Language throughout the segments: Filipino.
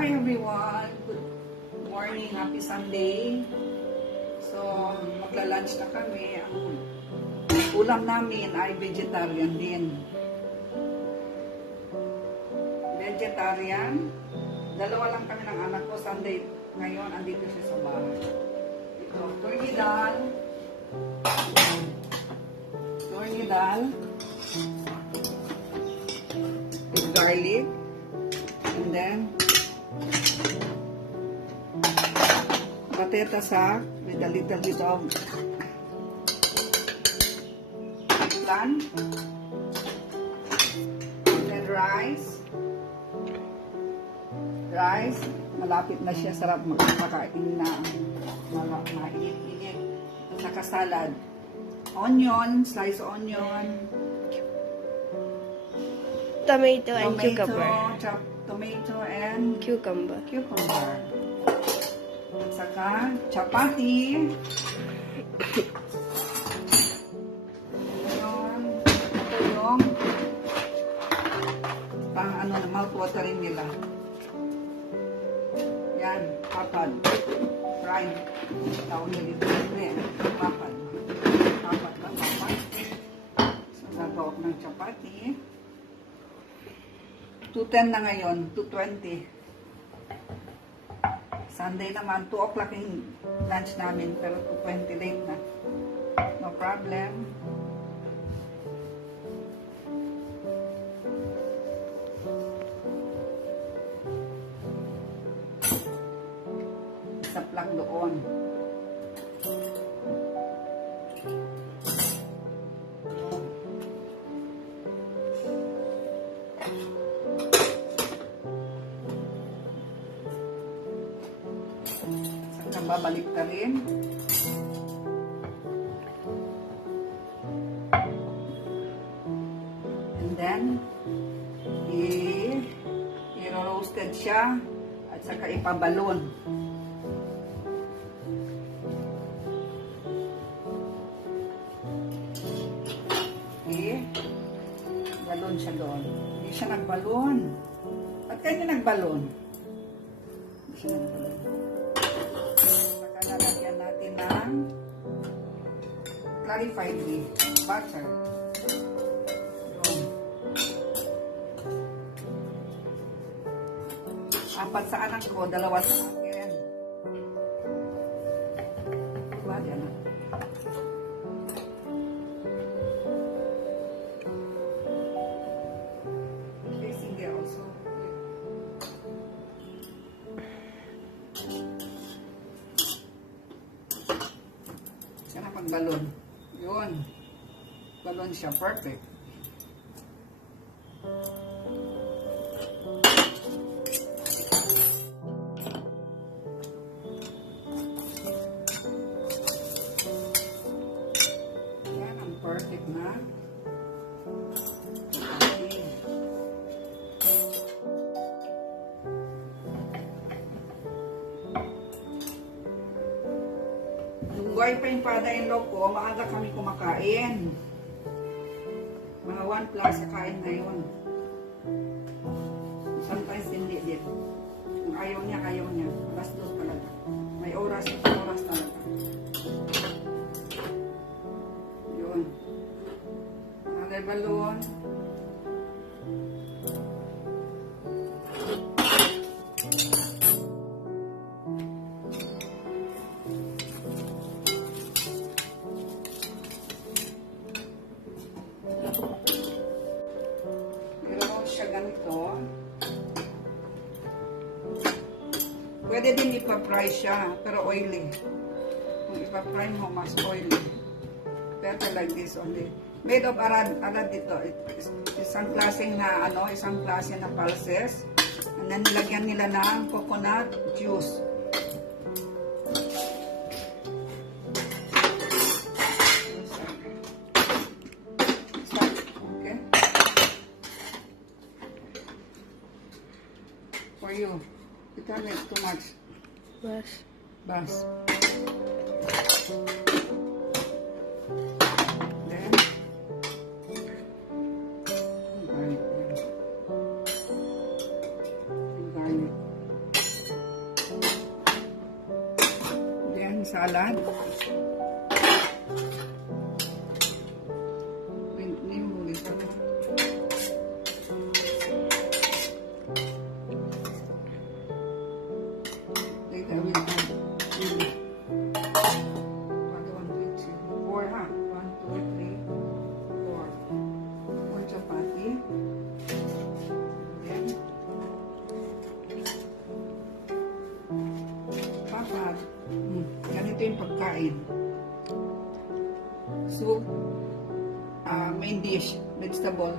Hi everyone! Good morning, happy Sunday. So, magla-lunch na kami. Ang ulam namin ay vegetarian din. Vegetarian. Dalawa lang kami ng anak ko. Sunday ngayon, andito siya sa bahay. Ito, turkey dal. Turkey dal. With garlic. And then, potato sack with a little bit of eggplant. And then rice. Rice. Malapit na siya. Sarap makakain na mainit-init. Saka salad. Onion. Slice onion. Tomato and cucumber. Tomato and Cucumber. At saka chapati. Yun. Ito yung pang mouth-watering nila. Yan, papad. Fried. Tawag nila dito. Papad. Papad ba? Papad. So, gagawa ko ng chapati. 2:10 na ngayon, 2:20. Sunday naman, 2 o'clock yung lunch namin, pero 2:20 late na. No problem. Sa plak doon. Babalik ka rin. And then, i-roasted siya at saka ipabalon. Balon siya doon. Hindi siya nagbalon. Ba't kanya nagbalon? Hindi siya nagbalon. Lalagyan natin ng clarified butter. Yun. 4 sa anak ko, 2 sa akin. Diba? Diyan na. Facing there also. Balon. Yun. Balon siya. Perfect. Yan ang perfect na. Buhay pa yung father-in-law ko, maaga kami kumakain. Mga 1 plus kakain na yun. Sometimes hindi din. Kung ayaw niya, ayaw niya. Alas 2 talaga. May oras talaga. Yun. Another balon. Ganito. Pwede din ipa-fry siya, pero oily. Kung ipa-fry mo, mas oily. Better like this only. Made of arad dito. Isang klaseng na, isang klase na pulses. And then, nilagyan nila ng coconut juice. For you. Ito na too much. Bas. Then, garlic. salad. Hindi mo ulit ako. Later, I will add chili. Four, ha? 1, 2, 3, 4. 4 chapati. Then, papad. Ganito yung pagkain. Soup, main dish, vegetable,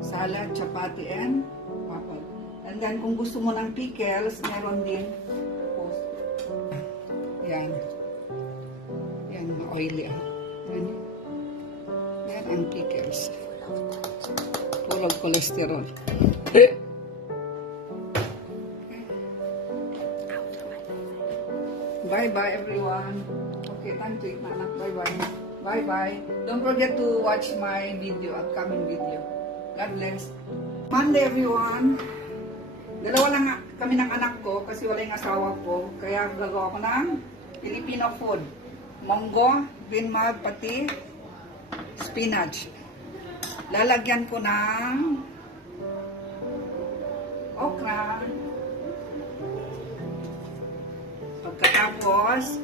salad, chapati, and papad. And then, kung gusto mo ng pickles, meron din. Yan. Yan, oily. Yan. Yan ang pickles. Full of cholesterol. Bye-bye, everyone. Okay, time to eat, Nanak. Bye-bye. Bye-bye. Don't forget to watch my video, upcoming video. God bless. Monday, everyone. Dalawa lang kami ng anak ko kasi wala yung asawa ko. Kaya gagawa ko ng Filipino food. Monggo, green mug, pati spinach. Lalagyan ko ng okra. Pagkatapos,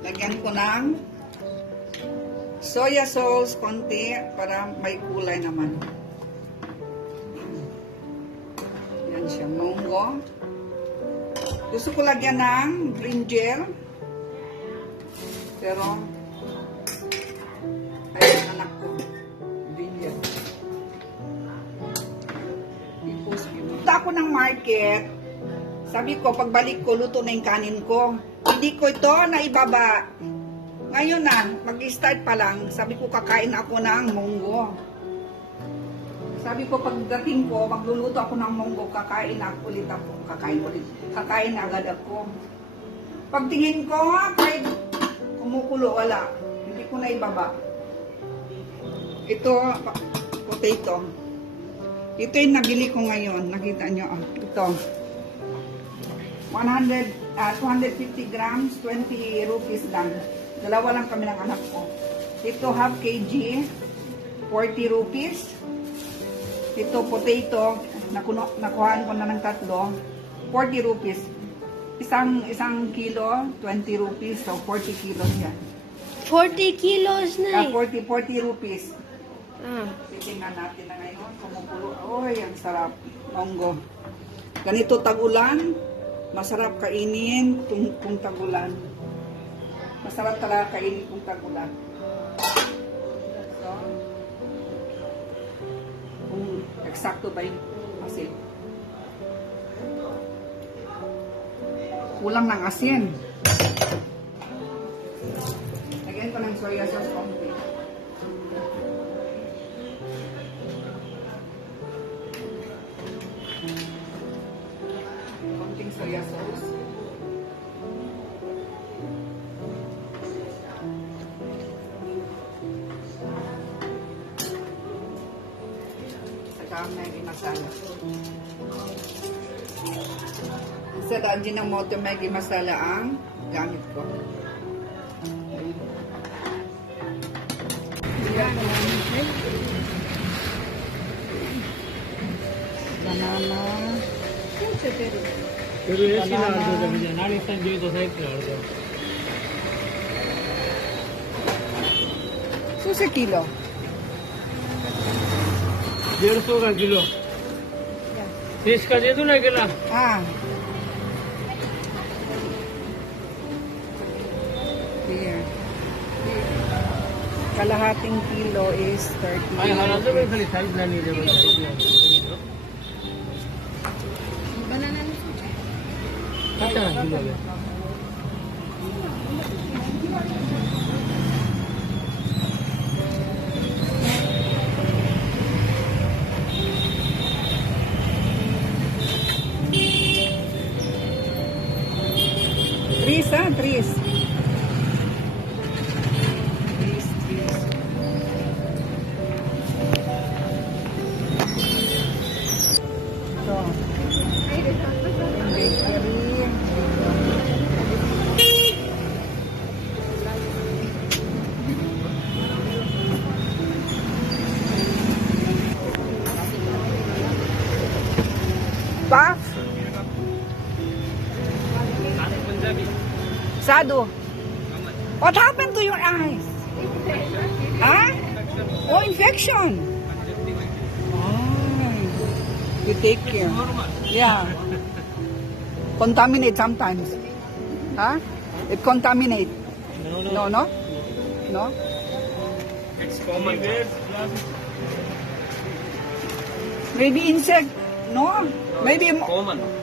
lagyan ko ng soya sauce konti para may kulay naman. Yan siya, munggo. Gusto ko lagyan ng brinjal. Pero, ayun anak ko. Brinjal. Punta ako ng market. Sabi ko, pagbalik ko, luto na yung kanin ko. Hindi ko ito naibaba. Ngayon na, mag-start pa lang, sabi ko kakain ako ng munggo. Sabi ko pagdating ko, magluluto ako ng munggo, kakain ulit ako. Kakain agad ako. Pagtingin ko, kahit kumukulo, wala. Hindi ko naibaba. Ito, potato. Ito yung nabili ko ngayon. Nakita nyo, ito. 250 grams, 20 rupees lang. Dalawa lang kami ng anak ko. Ito, half kg, 40 rupees. Ito, potato, nakuhaan ko na ng tatlo, 40 rupees. Isang kilo, 20 rupees. So, 40 kilos yan. 40 kilos na 40 rupees. Ah. Titingnan natin na ngayon. Kumukulo. Oy, ang sarap. Monggo. Ganito tagulan. Masarap kainin kung tagulan. Masarap talaga kainin kung tagulan. So, kung eksakto ba yung asin. Kulang ng asin. Lagyan ko ng soya sauce konti. Konting soya sauce. Saka Maggi masala. Sa Danji ng Moto Maggi masala ang gamit ko. Banana. Pero ಎಷ್ಟು ಆಡ್ತದೆ ಬೀಜ ನಾಳೆ ಸಂಜೆ ಇದು ಸಾಯ್ತು ಆಡ್ದು Susi kilo. 150 का किलो 30 का दे दो ना केला Ah. Here. Kalahating kilo is 30. आई हालात में खाली साइज ना नहीं दे Banana. कितना किलो है Tris, ah, tris. Tris. Ito. Sado. What happened to your eyes? Huh? Oh, infection. Oh, you take care. Yeah. Contaminate sometimes. Huh? It contaminate. No, no? No? It's common. Maybe insect. No? Maybe Common.